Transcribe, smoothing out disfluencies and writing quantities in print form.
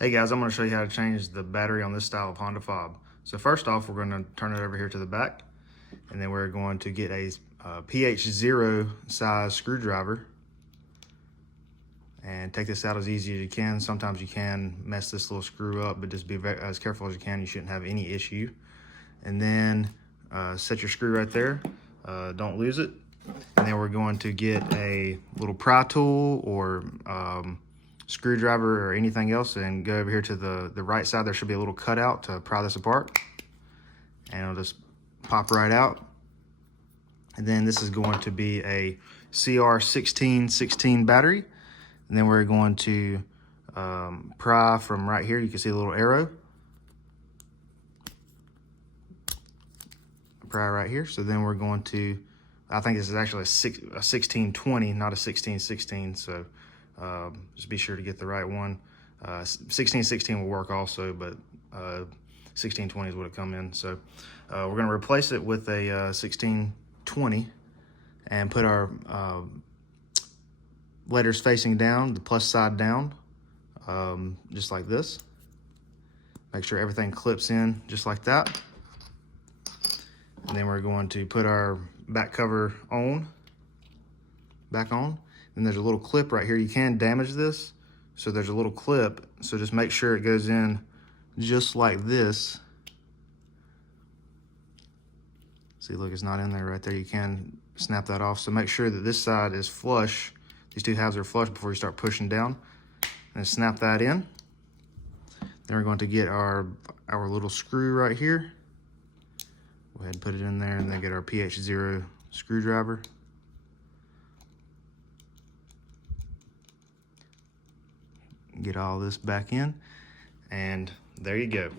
Hey guys, I'm going to show you how to change the battery on this style of Honda Fob. So first off, we're going to turn it over here to the back, and then we're going to get a PH0 size screwdriver and take this out as easy as you can. Sometimes you can mess this little screw up, but just be as careful as you can. You shouldn't have any issue. And then set your screw right there. Don't lose it. And then we're going to get a little pry tool or screwdriver or anything else and go over here to the right side. There should be a little cutout to pry this apart, and it'll just pop right out. And then this is going to be a CR1616 battery, and then we're going to pry from right here. You can see a little arrow, pry right here. So then we're going to, I think this is actually a 1620, not a 1616, so just be sure to get the right one. 1616 will work also, but 1620 is what it come in. So we're going to replace it with a 1620 and put our letters facing down, the plus side down, just like this. Make sure everything clips in just like that. And then we're going to put our back cover back on. And there's a little clip right here. You can damage this, so there's a little clip. So just make sure it goes in just like this. See, look, it's not in there right there. You can snap that off. So make sure that this side is flush. These two halves are flush before you start pushing down. And snap that in. Then we're going to get our little screw right here. Go ahead and put it in there, and then get our PH0 screwdriver. Get all this back in, and there you go.